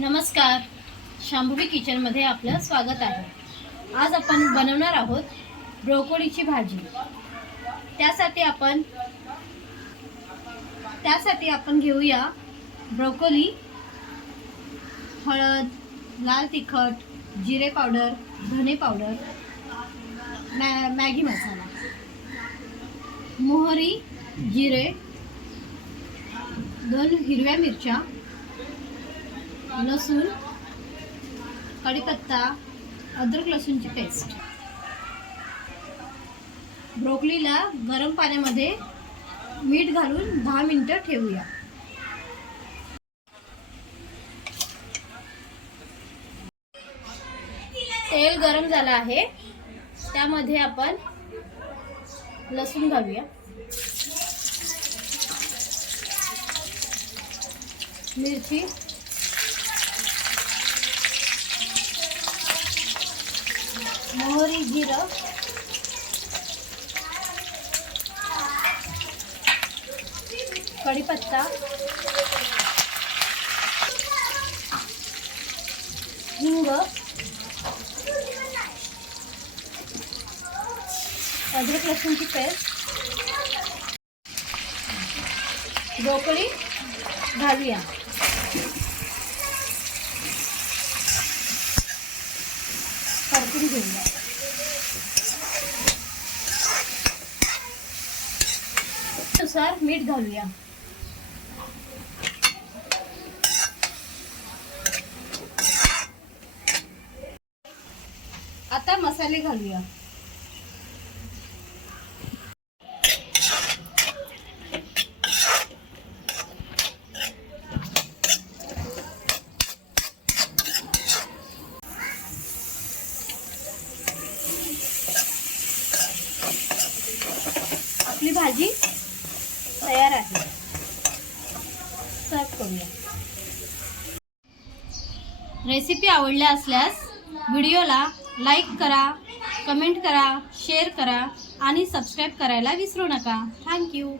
नमस्कार, शांभवी किचनमध्ये आपलं स्वागत आहे। आज आपण बनवणार आहोत ब्रोकोलीची भाजी। त्यासाठी आपण घेऊया ब्रोकोली, हळद, लाल तिखट, जिरे पावडर, धने पावडर, मॅगी मसाला, मोहरी, जिरे, 2 हिरव्या मिरच्या, लसूण, कढीपत्ता, अद्रक लसूणची पेस्ट। ब्रोकोलीला गरम पाण्यामध्ये मीठ घालून 10 मिनिटं ठेवूया। तेल गरम झालं आहे, त्यामध्ये आपण लसूण घालूया, मिरची, मोहरी, जिरं, कढीपत्ता, हिंग, अद्रक लसूणची पेस्ट, ब्रोकोली घालूया। परतून घेऊया। नुसार मीठ घालूया। आता मसाले घालूया। आपली भाजी तयार आहे, सर्व करूया। रेसिपी आवडल्या असल्यास व्हिडिओला लाईक करा, कमेंट करा, शेअर करा आणि सबस्क्राईब करायला विसरू नका। थँक्यू।